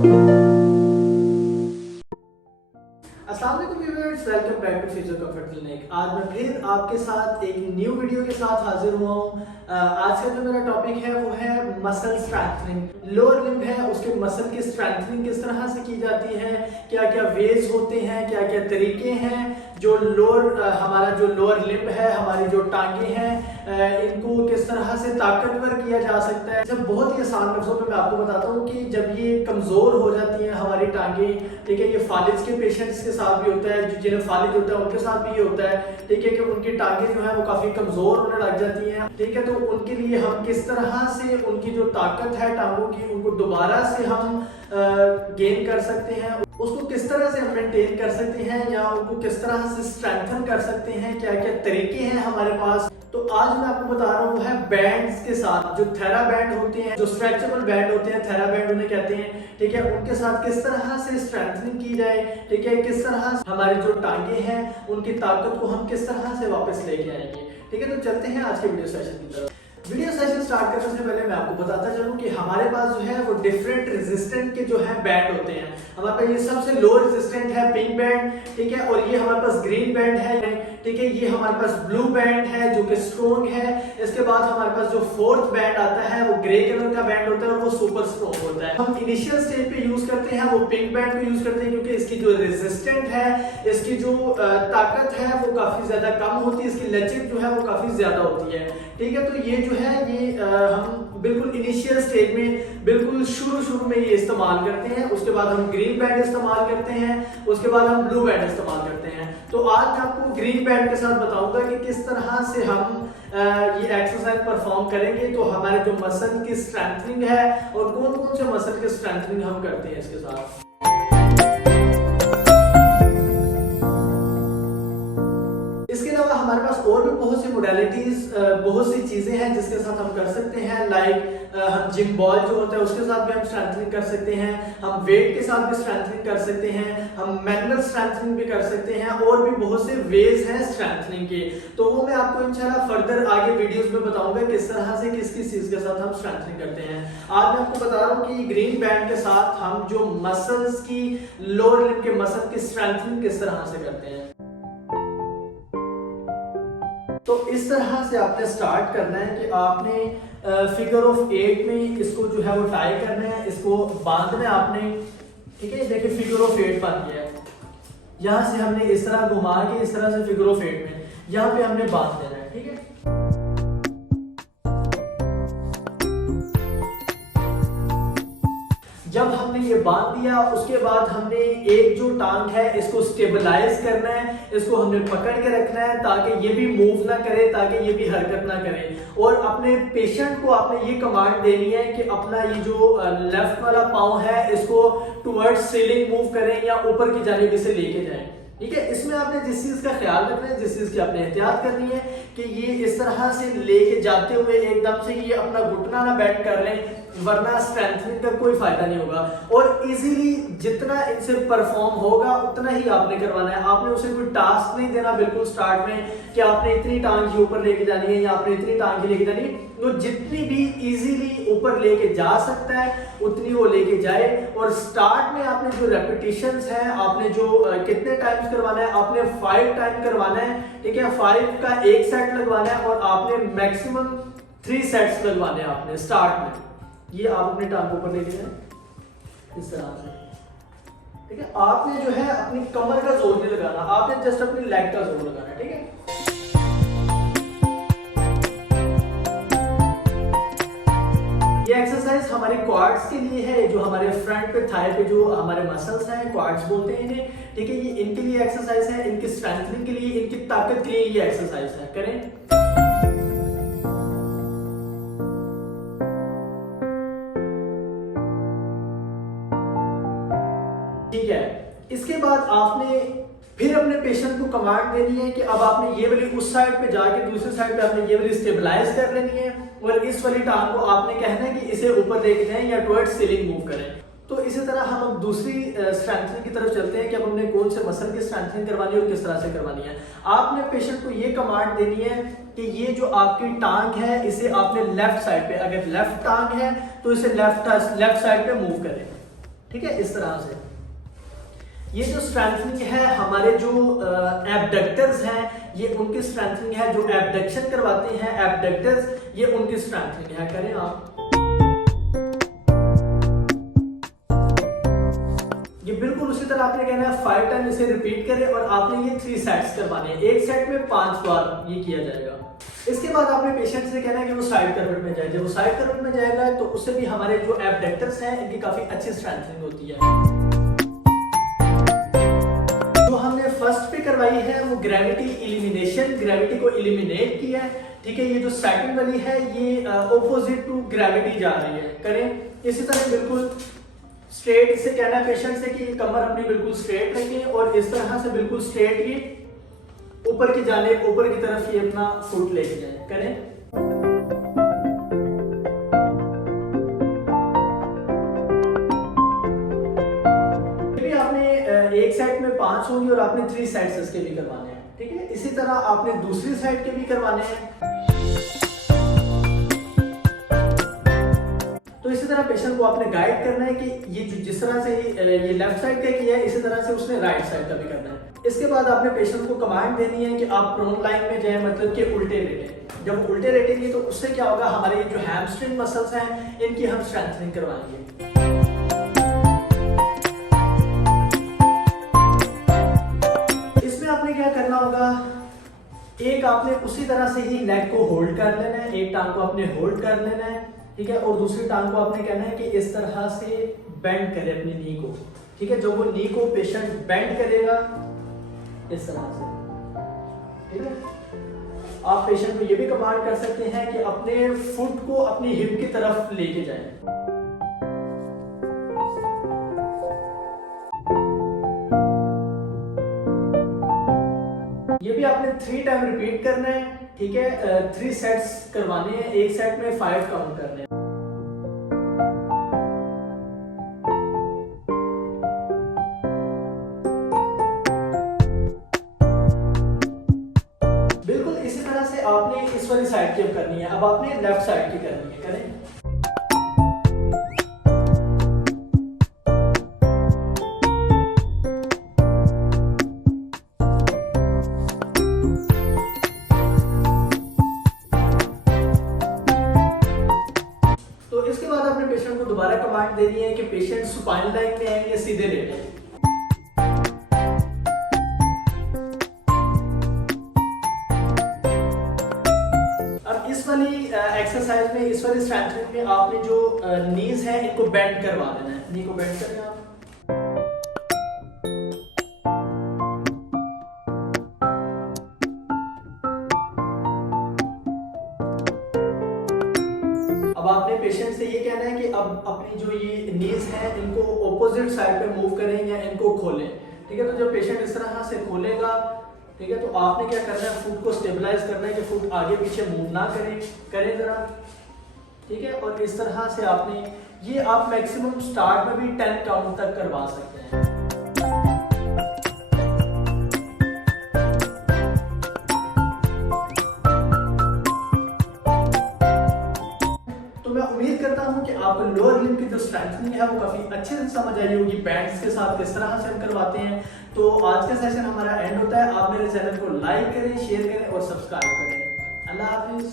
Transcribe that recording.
अस्सलाम वालेकुम viewers, welcome back to physio comfort clinic. आज मैं फिर आपके साथ एक न्यू वीडियो के साथ हाजिर हुआ हूँ। आज का जो मेरा टॉपिक है वो है मसल स्ट्रेंथनिंग। लोअर लिम्ब है उसके मसल की स्ट्रेंथनिंग किस तरह से की जाती है, क्या क्या वेज होते हैं, क्या क्या तरीके हैं जो हमारा जो लोअर लिम्ब है, हमारी जो टांगे हैं, इनको किस तरह से ताकतवर किया जा सकता है। जब बहुत ही आसान लफ्जों में मैं आपको बताता हूँ कि जब ये कमजोर हो जाती हैं हमारी टांगे, ठीक है, ये फालिज के पेशेंट्स के साथ भी होता है, जिन्हें फालिज होता है उनके साथ भी ये होता है, ठीक है, कि उनकी टांगे जो है वो काफी कमजोर होने लग जाती हैं, ठीक है। तो उनके लिए हम किस तरह से उनकी जो ताकत है टांगों की, उनको दोबारा से हम गेन कर सकते हैं, उसको किस तरह से हम मेंटेन कर सकते हैं या उनको किस तरह से स्ट्रेंथन कर सकते हैं, क्या क्या तरीके हैं हमारे पास। तो आज मैं आपको बता रहा हूँ वो है बैंड्स के साथ, जो थेरा बैंड होते हैं, जो स्ट्रेचेबल बैंड होते हैं, थेरा बैंड उन्हें कहते हैं, ठीक है, उनके साथ किस तरह से स्ट्रेंथनिंग की जाए, ठीक है, किस तरह से हमारी जो टांगे हैं उनकी ताकत को हम किस तरह से वापस लेके आएंगे, ठीक है। तो चलते हैं आज के वीडियो सेशन की तरफ। वीडियो सेशन स्टार्ट करने से पहले मैं आपको बताता चलूं कि हमारे पास जो है वो डिफरेंट रेजिस्टेंट के जो है बैंड होते हैं। हमारे पास ये सबसे लो रेजिस्टेंट है पिंक बैंड, ठीक है, और ये हमारे पास ग्रीन बैंड है, ठीक है, ये हमारे पास ब्लू बैंड है जो कि स्ट्रॉन्ग है। इसके बाद हमारे पास जो फोर्थ बैंड आता है वो ग्रे कलर का बैंड होता है और वो सुपर स्ट्रॉन्ग होता है। हम इनिशियल स्टेज पे यूज करते हैं वो पिंक बैंड को यूज करते हैं क्योंकि इसकी जो रेजिस्टेंट है, इसकी जो ताकत है वो काफी ज्यादा कम होती है, इसकी लचक जो है वो काफी ज्यादा होती है, ठीक है। तो ये जो है ये हम बिल्कुल इनिशियल स्टेज में बिल्कुल शुरू में ये इस्तेमाल करते हैं। उसके बाद हम ग्रीन बैंड इस्तेमाल करते हैं, उसके बाद हम ब्लू बैंड इस्तेमाल करते हैं। तो आज मैं आपको ग्रीन बैंड के साथ बताऊंगा कि किस तरह से हम ये एक्सरसाइज परफॉर्म करेंगे तो हमारे जो मसल की स्ट्रेंथनिंग है और कौन कौन से मसल की स्ट्रेंथनिंग हम करते हैं इसके साथ। इसके अलावा हमारे पास और भी बहुत सी मोडेलिटीज, बहुत सी चीजें हैं जिसके साथ हम कर सकते हैं। लाइक हम जिम बॉल जो होता है उसके साथ भी हम स्ट्रेंथनिंग कर सकते हैं, हम वेट के साथ भी स्ट्रेंथनिंग कर सकते हैं, हम मैनुअल स्ट्रेंथनिंग भी कर सकते हैं, और भी बहुत से वेज हैं स्ट्रेंथनिंग के। तो वो मैं आपको इंशाल्लाह फर्दर आगे वीडियोस में बताऊंगा किस तरह से किस किस चीज के साथ हम स्ट्रेंथनिंग करते हैं। आज मैं आपको बता रहा हूँ कि ग्रीन बैंड के साथ हम जो मसल्स की, लोअर लिम्ब के मसल की स्ट्रेंथनिंग किस तरह से करते हैं। तो इस तरह से आपने स्टार्ट करना है कि आपने फिगर ऑफ 8 में इसको जो है वो टाई करना है, इसको बांधना है आपने, ठीक है। देखिए फिगर ऑफ 8 बन गया है, यहां से हमने इस तरह घुमा के इस तरह से फिगर ऑफ 8 में यहां पे हमने बांध देना है, ठीक है। जब हमने ये बांध दिया उसके बाद हमने एक जो टांग है इसको स्टेबलाइज करना है, इसको हमने पकड़ के रखना है ताकि ये भी मूव ना करे, ताकि ये भी हरकत ना करे। और अपने पेशेंट को आपने ये कमांड देनी है कि अपना ये जो लेफ्ट वाला पांव है इसको टुवर्ड्स सीलिंग मूव करें या ऊपर की जानिब इसे लेके जाएं, ठीक है। इसमें आपने जिस चीज का ख्याल रखना है, जिस चीज की आपने एहतियात करनी है कि ये इस तरह से लेके जाते हुए एकदम से ये अपना घुटना ना बेंड कर लें, वरना स्ट्रेंथनिंग का कोई फायदा नहीं होगा। और इजीली जितना इनसे परफॉर्म होगा उतना ही आपने करवाना है। आपने उसे कोई टास्क नहीं देना बिल्कुल स्टार्ट में कि आपने इतनी टांग ही ऊपर लेके जानी है या आपने इतनी टांग ही लेके जानी है। वो जितनी भी इजीली ऊपर लेके जा सकता है उतनी वो लेके जाए। और स्टार्ट में आपने जो रेपिटेशंस हैं, आपने जो कितने टाइम्स करवाना है, आपने 5 टाइम करवाना है, ठीक है। 5 का एक सेट लगवाना है और आपने मैक्सिमम 3 सेट्स लगवाने हैं आपने स्टार्ट में। ये आप अपने टांग ऊपर लेके जाए इस तरह से, ठीक है। आपने जो है अपनी कमर का जोर नहीं लगाना, आपने जस्ट अपनी लेग का जोर लगाना है, ठीक है। ये एक्सरसाइज हमारे क्वाड्स के लिए है, जो हमारे फ्रंट पे थाई पे जो हमारे मसल्स हैं, क्वाड्स बोलते हैं इन्हें, ठीक है। ये इनके लिए एक्सरसाइज है, इनकी स्ट्रेंथनिंग के लिए, इनकी ताकत के लिए ये एक्सरसाइज है, करें। ठीक है। इसके बाद आपने फिर अपने पेशेंट को कमांड देनी है कि अब आपने ये वाली उस साइड पे जाके दूसरी साइड पे आपने ये वाली स्टेबलाइज कर लेनी है और इस वाली टांग को आपने कहना है कि इसे ऊपर लेके जाएं या टुवर्ड्स सीलिंग मूव करें। तो इसी तरह हम अब दूसरी स्ट्रेंथनिंग की तरफ चलते हैं कि अब हमने कौन से मसल की स्ट्रेंथनिंग करवानी है और किस तरह से करवानी है। आपने पेशेंट को ये कमांड देनी है कि ये जो आपकी टांग है इसे आपने लेफ्ट साइड पे, अगर लेफ्ट टांग है तो इसे लेफ्ट साइड पे मूव करें, ठीक है, इस तरह से। ये जो स्ट्रेंथनिंग है हमारे जो एबडक्टर्स हैं, ये उनकी स्ट्रेंथनिंग है। जो एबडक्शन करवाते हैं एबडक्टर्स, ये उनकी स्ट्रेंथनिंग है। करें आप, ये बिल्कुल उसी तरह आपने कहना है 5 टाइम इसे रिपीट करें और आपने ये 3 सेट्स करवाने हैं। एक सेट में 5 बार ये किया जाएगा। इसके बाद आपने पेशेंट से कहना है कि वो साइड करवट में जाए। जब वो साइड करवट में जाएगा तो उससे भी हमारे जो एबडक्टर्स हैं इनकी काफी अच्छी स्ट्रेंथनिंग होती है। जो हमने फर्स्ट पे करवाई है वो ग्रेविटी इलिमिनेशन, ग्रेविटी को इलिमिनेट किया है। ठीक है, ये जो सेकंड वाली है ये ऑपोजिट टू ग्रेविटी जा रही है। करें इसी तरह बिल्कुल स्ट्रेट। इससे कहना है पेशेंट से कि कमर अपनी बिल्कुल स्ट्रेट रखें और इस तरह से बिल्कुल स्ट्रेट ये ऊपर की जानिब, ऊपर की तरफ ये अपना फुट लेके जाए। करें, एक सेट में 5 होंगे और आपने 3 सेट्स इसके भी करवाने हैं। ठीक है, इसी तरह आपने दूसरी साइड के भी करवाने हैं। तो इसी तरह पेशेंट को आपने गाइड करना है कि ये जिस तरह से ये लेफ्ट साइड का किया है इसी तरह से उसने राइट साइड का भी करना है। इसके बाद आपने पेशेंट को कमांड देनी है कि आप प्रोन लाइन में जाएं, मतलब कि उल्टे लेटें। जब उल्टे लेटेंगे तो उससे क्या होगा, हमारे जो हैमस्ट्रिंग मसल्स हैं इनकी हम स्ट्रेंथनिंग करवाएंगे। क्या करना होगा, एक आपने उसी तरह से ही लेग को होल्ड कर लेना है, एक टांग को आपने होल्ड कर लेना है। ठीक है, और दूसरी टांग को आपने कहना है कि इस तरह से बेंड करे अपनी नी को। ठीक है, जब वो नी को पेशेंट बेंड करेगा इस तरह से, ठीक है, आप पेशेंट को ये भी कमांड कर सकते हैं कि अपने फुट को अपनी हिप की तरफ लेके जाएं। ये भी आपने 3 टाइम रिपीट करना है। ठीक है, 3 सेट्स करवाने हैं। एक सेट में 5 काउंट करने हैं। बिल्कुल इसी तरह से आपने इस वाली साइड की करनी है। अब आपने लेफ्ट साइड की करनी है। करें, इसके बाद आपने पेशेंट को दोबारा कमांड देनी है कि पेशेंट सुपाइन लाइन में है या सीधे लेटे। अब इस वाली एक्सरसाइज में, इस वाली स्ट्रेंथनिंग में आपने जो नीज है इनको बेंड करवा देना है। नी को बेंड करें आप। अब आपने पेशेंट से ये कहना है कि अब अपनी जो ये नीज है इनको ऑपोजिट साइड पे मूव करें या इनको खोलें। ठीक है, तो जब पेशेंट इस तरह से खोलेगा, ठीक है, तो आपने क्या करना है, फुट को स्टेबलाइज करना है कि फुट आगे पीछे मूव ना करें जरा। ठीक है, और इस तरह से आपने ये आप मैक्सिमम स्टार्ट में भी 10 काउंट तक करवा सकते हैं। उम्मीद करता हूं कि आपको लोअर लिम्ब की जो स्ट्रेंथनिंग है वो काफी अच्छे से समझ आई होगी, बैंड्स के साथ किस तरह से हम करवाते हैं। तो आज का सेशन हमारा एंड होता है। आप मेरे चैनल को लाइक करें, शेयर करें और सब्सक्राइब करें। अल्लाह हाफिज।